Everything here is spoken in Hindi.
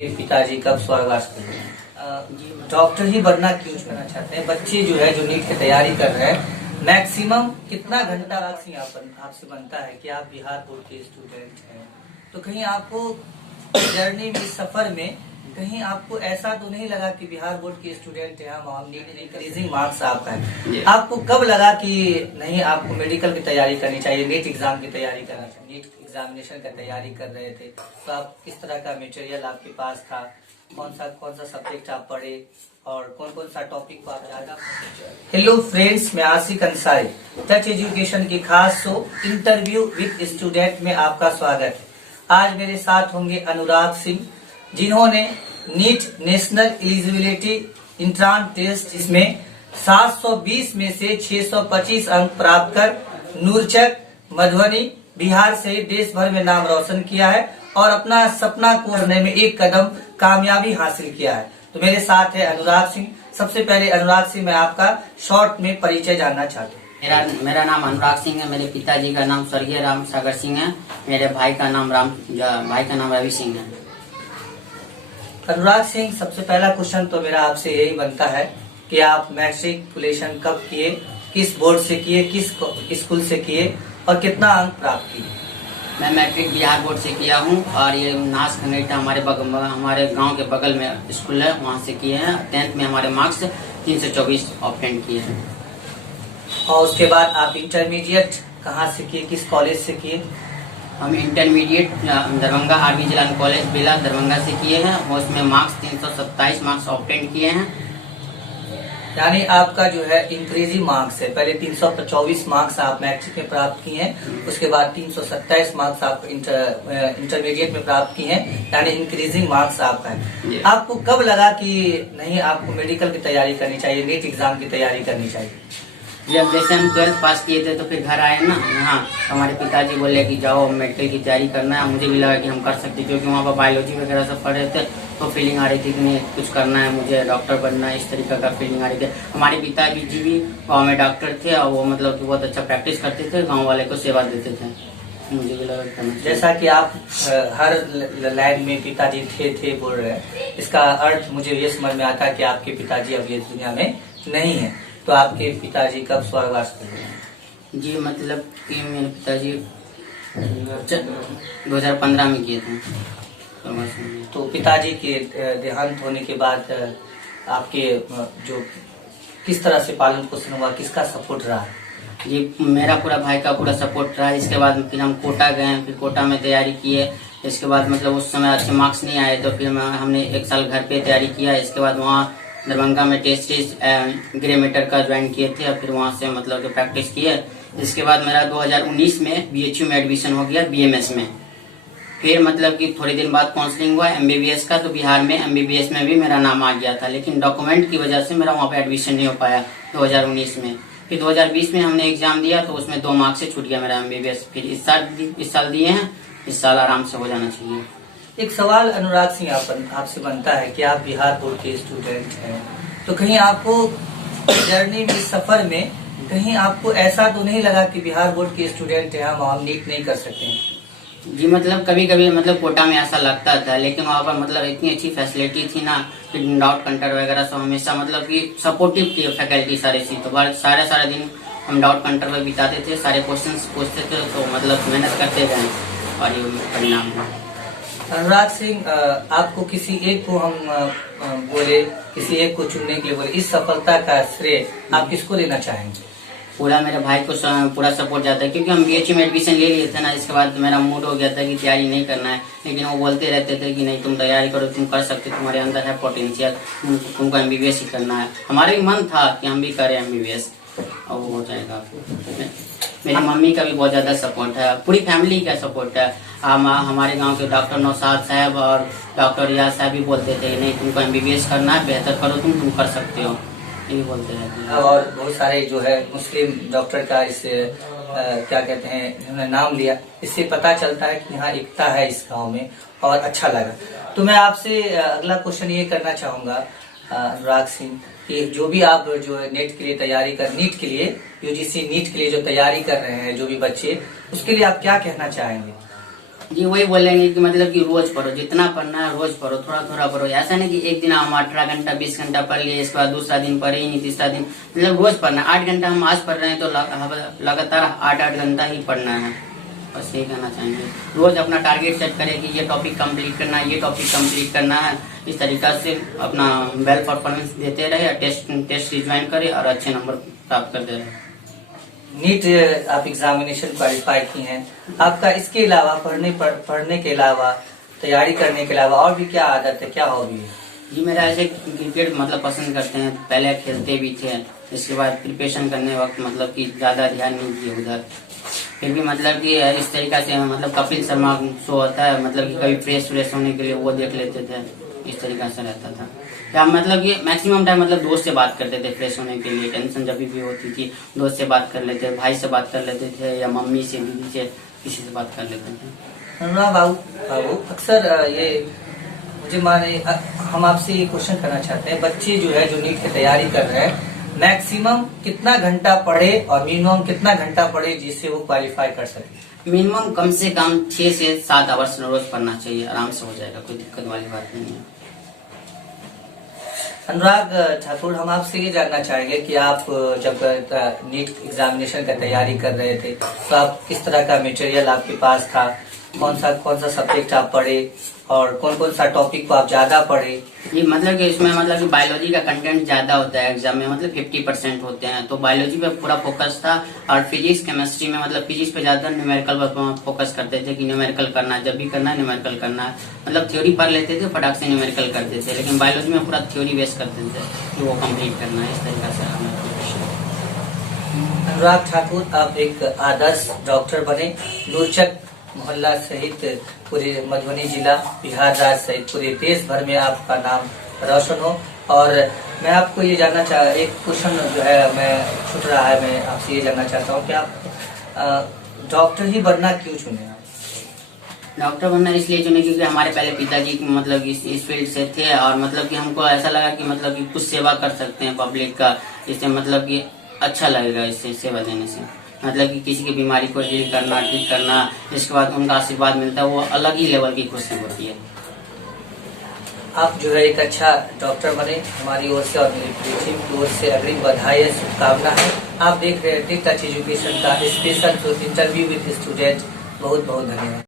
पिताजी कब स्वर्गवास करें। डॉक्टर ही बनना क्यों करना चाहते हैं बच्चे जो है जो नीट की तैयारी कर रहे हैं, मैक्सिमम कितना घंटा आपसे बनता है कि आप बिहार बोर्ड के स्टूडेंट हैं, तो कहीं आपको जर्नी में सफर में कहीं आपको ऐसा तो नहीं लगा कि बिहार बोर्ड के स्टूडेंट हैं हम, नीट इंक्रीजिंग मार्क्स आपका है, आपको कब लगा कि नहीं आपको मेडिकल की तैयारी करनी चाहिए, नीट एग्जाम की तैयारी करनी चाहिए, नीट एग्जामिनेशन का तैयारी कर रहे थे तो आप किस तरह का मटेरियल आपके पास था, कौन सा सब्जेक्ट आप पढ़े और कौन कौन सा टॉपिक को आप ज्यादा। हेलो फ्रेंड्स, मैं आशिक अंसारी, टच एजुकेशन की खास शो इंटरव्यू विद स्टूडेंट में आपका स्वागत है। आज मेरे साथ होंगे अनुराग सिंह, जिन्होंने NEET national eligibility entrance test इसमें 720 में से 625 अंक प्राप्त कर नूरचक, मधुबनी, बिहार से देश भर में नाम रोशन किया है और अपना सपना को करने में एक कदम कामयाबी हासिल किया है। तो मेरे साथ है अनुराग सिंह। सबसे पहले अनुराग सिंह, मैं आपका शॉर्ट में परिचय जानना चाहता हूँ। मेरा नाम अनुराग सिंह है। मेरे पिताजी का नाम स्वर्गीय राम सागर सिंह है। मेरे भाई का नाम रवि सिंह है। अनुराग सिंह, सबसे पहला क्वेश्चन तो मेरा आपसे यही बनता है कि आप मैट्रिकुलेशन कब किए, किस बोर्ड से किए, किस स्कूल से किए और कितना अंक प्राप्त किए। मैं मैट्रिक बिहार बोर्ड से किया हूँ और ये नास खंगेटा हमारे गांव के बगल में स्कूल है, वहाँ से किए हैं। 10th में हमारे मार्क्स 324 ऑब्टेन किए हैं। और उसके बाद आप इंटरमीडिएट कहाँ से किए, किस कॉलेज से किए। हम इंटरमीडिएट दरभंगा आरबी जिलान कॉलेज बेला दरभंगा से किए हैं और उसमें मार्क्स 327 मार्क्स ऑब्टेन किए हैं। यानी आपका जो है इंक्रीजिंग मार्क्स है, पहले 324 मार्क्स आप मैट्रिक में प्राप्त किए हैं, उसके बाद 327 मार्क्स आप इंटरमीडिएट में प्राप्त किए हैं, यानी इंक्रीजिंग मार्क्स आपका है। आपको कब लगा कि नहीं आपको मेडिकल की तैयारी करनी चाहिए, नीट एग्जाम की तैयारी करनी चाहिए। जब जैसे हम 12th पास किए थे तो फिर घर आए ना यहाँ, हमारे पिताजी बोले कि जाओ मेडिकल की तैयारी करना है। मुझे भी लगा कि हम कर सकते, क्योंकि वहाँ पर बायोलॉजी वगैरह सब पढ़ रहे थे, तो फीलिंग आ रही थी कि नहीं कुछ करना है, मुझे डॉक्टर बनना है, इस तरीके का फीलिंग आ रही थी। हमारे पिताजी जी भी गाँव में डॉक्टर थे और वो मतलब कि बहुत अच्छा प्रैक्टिस करते थे, गाँव वाले को सेवा देते थे। मुझे भी लगा करना। जैसा कि आप हर लाइन में पिताजी थे बोल रहे हैं, इसका अर्थ मुझे ये समझ में आता है कि आपके पिताजी अब ये दुनिया में नहीं है। तो आपके पिताजी कब स्वर्गवास किए। जी मतलब कि मेरे पिताजी 2015 में किए थे। तो पिताजी के देहांत होने के बाद आपके जो किस तरह से पालन पोषण हुआ, किसका सपोर्ट रहा। जी मेरा पूरा भाई का पूरा सपोर्ट रहा। इसके बाद फिर हम कोटा गए, फिर कोटा में तैयारी किए। इसके बाद मतलब उस समय अच्छे मार्क्स नहीं आए तो फिर हमने 1 साल घर पे तैयारी किया। इसके बाद वहाँ दरभंगा में टेस्ट ग्रे मीटर का ज्वाइन किए थे और फिर वहाँ से मतलब प्रैक्टिस किए। इसके बाद मेरा 2019 में BHU में एडमिशन हो गया BMS में। फिर मतलब कि थोड़ी दिन बाद काउंसलिंग हुआ MBBS का, तो बिहार में MBBS में भी मेरा नाम आ गया था, लेकिन डॉक्यूमेंट की वजह से मेरा वहाँ पे एडमिशन नहीं हो पाया 2019 में। फिर 2020 में हमने एग्जाम दिया तो उसमें 2 मार्क्स से छूट गया मेरा MBBS। फिर इस साल दिए हैं, इस साल आराम से हो जाना चाहिए। एक सवाल अनुराग सिंह आपसे बनता है कि आप बिहार बोर्ड के स्टूडेंट हैं, तो कहीं आपको जर्नी में सफर में कहीं आपको ऐसा तो नहीं लगा कि बिहार बोर्ड के स्टूडेंट हैं हम नीट नहीं कर सकते हैं। जी मतलब कभी कभी मतलब कोटा में ऐसा लगता था, लेकिन वहाँ पर मतलब इतनी अच्छी फैसिलिटी थी ना, डाउट कंटर वगैरह सब हमेशा मतलब कि सपोर्टिव थी फैकल्टी सारे चीज। तो सारे दिन हम डाउट कंटर में बिताते थे, सारे क्वेश्चन पूछते थे, तो मतलब मेहनत करते गए और ये परिणाम हुआ। अनुराग सिंह, आपको किसी एक को हम बोले, किसी एक को चुनने के लिए बोले, इस सफलता का श्रेय आप किसको लेना चाहेंगे। पूरा मेरे भाई को पूरा सपोर्ट जाता है, क्योंकि हम BHU में एडमिशन ले लिए थे ना। इसके बाद मेरा मूड हो गया था कि तैयारी नहीं करना है, लेकिन वो बोलते रहते थे कि नहीं तुम तैयारी करो, तुम कर सकते, तुम्हारे अंदर है पोटेंशियल, तुमको MBBS ही करना है। हमारा भी मन था कि हम भी करें MBBS और वो हो जाएगा। मेरी मम्मी का भी बहुत ज्यादा सपोर्ट है, पूरी फैमिली का सपोर्ट है। हमारे गांव के डॉक्टर नौशाद साहब और डॉक्टर रियाज साहब भी बोलते थे नहीं तुमको MBBS करना है, बेहतर करो, तुम कर सकते हो, ये बोलते रहते हैं। और बहुत सारे जो है मुस्लिम डॉक्टर का इस क्या कहते हैं इन्होंने नाम लिया, इससे पता चलता है कि यहाँ एकता है इस गांव में और अच्छा लगा। तो मैं आपसे अगला क्वेश्चन ये करना चाहूंगा अनुराग सिंह कि जो भी आप जो नेट के लिए तैयारी कर, नीट के लिए UGC नीट के लिए जो तैयारी कर रहे हैं जो भी बच्चे, उसके लिए आप क्या कहना चाहेंगे। जी वही बोलेंगे कि मतलब कि रोज पढ़ो, जितना पढ़ना है रोज पढ़ो, थोड़ा थोड़ा पढ़ो। ऐसा नहीं कि एक दिन हम 18 घंटा 20 घंटा पढ़ लिए, इसके बाद दूसरा दिन पढ़े ही नहीं, तीसरा दिन, मतलब रोज पढ़ना। 8 घंटा हम आज पढ़ रहे हैं तो लगातार 8-8 घंटा ही पढ़ना है। बस यही कहना चाहेंगे। रोज अपना टारगेट सेट करें कि ये टॉपिक कंप्लीट करना है, ये टॉपिक कंप्लीट करना है। इस तरीका से अपना वेल परफॉर्मेंस देते रहे, टेस्ट रिज्वाइन करे और अच्छे नंबर प्राप्त करते रहे। नीट आप एग्जामिनेशन क्वालिफाई की हैं, आपका इसके अलावा पढ़ने के अलावा, तैयारी करने के अलावा और भी क्या आदत है, क्या हॉबी है? जी मेरा ऐसे क्रिकेट मतलब पसंद करते हैं, पहले खेलते भी थे। इसके बाद प्रिपरेशन करने वक्त मतलब कि ज्यादा ध्यान नहीं दिए उधर। फिर भी मतलब कि इस तरीका से मतलब कपिल शर्मा शो होता है, मतलब कि कभी फ्रेश होने के लिए वो देख लेते थे। इस तरीका से रहता था। या मतलब कि मैक्सिमम टाइम मतलब दोस्त से बात करते थे फ्रेश होने के लिए। टेंशन जब भी होती थी दोस्त से बात कर लेते, भाई से बात कर लेते थे, या मम्मी से, दीदी से, किसी से बात कर लेते थे। अनुराग बाबू अक्सर ये मुझे माने हम आपसे ये क्वेश्चन करना चाहते हैं, बच्चे जो है जो नीट की तैयारी कर रहे हैं, मैक्सिमम कितना घंटा पढ़े और मिनिमम कितना घंटा पढ़े जिससे वो क्वालिफाई कर सके? मिनिमम कम से कम 6 से 7 आवर्स रोज पढ़ना चाहिए, आराम से हो जाएगा, कोई दिक्कत वाली बात नहीं है। अनुराग ठाकुर, हम आपसे ये जानना चाहेंगे कि आप जब नीट एग्जामिनेशन का तैयारी कर रहे थे तो आप किस तरह का मटेरियल आपके पास था, कौन सा सब्जेक्ट आप पढ़े और कौन सा टॉपिक को आप ज्यादा पढ़े? जी मतलब कि इसमें मतलब कि बायोलॉजी का कंटेंट ज्यादा होता है एग्जाम में, मतलब 50% होते हैं, तो बायोलॉजी पे पूरा फोकस था। और फिजिक्स केमिस्ट्री में मतलब फिजिक्स पे ज्यादा न्यूमेरिकल पर फोकस करते थे कि न्यूमेरिकल करना है, जब भी करना है न्यूमेरिकल करना है। मतलब थ्योरी पढ़ लेते थे, फटाक से न्यूमेरिकल करते थे, लेकिन बायोलॉजी में पूरा थ्योरी बेस करते थे कि वो कम्प्लीट करना है। इस तरीका से अनुराग ठाकुर, आप एक आदर्श डॉक्टर बने, नूरचक मोहल्ला सहित पूरे मधुबनी जिला, बिहार राज्य सहित पूरे देश भर में आपका नाम रोशन हो। और मैं आपको ये जानना एक क्वेश्चन जो है मैं छूट रहा है, मैं आपसे ये जानना चाहता हूँ कि आप डॉक्टर ही बनना क्यों चुने? डॉक्टर बनना इसलिए चुने क्योंकि हमारे पहले पिताजी मतलब इस फील्ड से थे, और मतलब कि हमको ऐसा लगा कि मतलब कि कुछ सेवा कर सकते हैं पब्लिक का, इससे मतलब कि अच्छा लगेगा इससे सेवा देने से। मतलब कि किसी की बीमारी को डील करना, ठीक करना, इसके बाद उनका आशीर्वाद मिलता है, वो अलग ही लेवल की खुशी होती है। आप जो है एक अच्छा डॉक्टर बने, हमारी ओर से और मेरी पूरी टीम की ओर से अग्रिम बधाई है, शुभकामना है। आप देख रहे हैं टेक टच एजुकेशन का स्पेशल इंटरव्यू विद स्टूडेंट। बहुत बहुत धन्यवाद।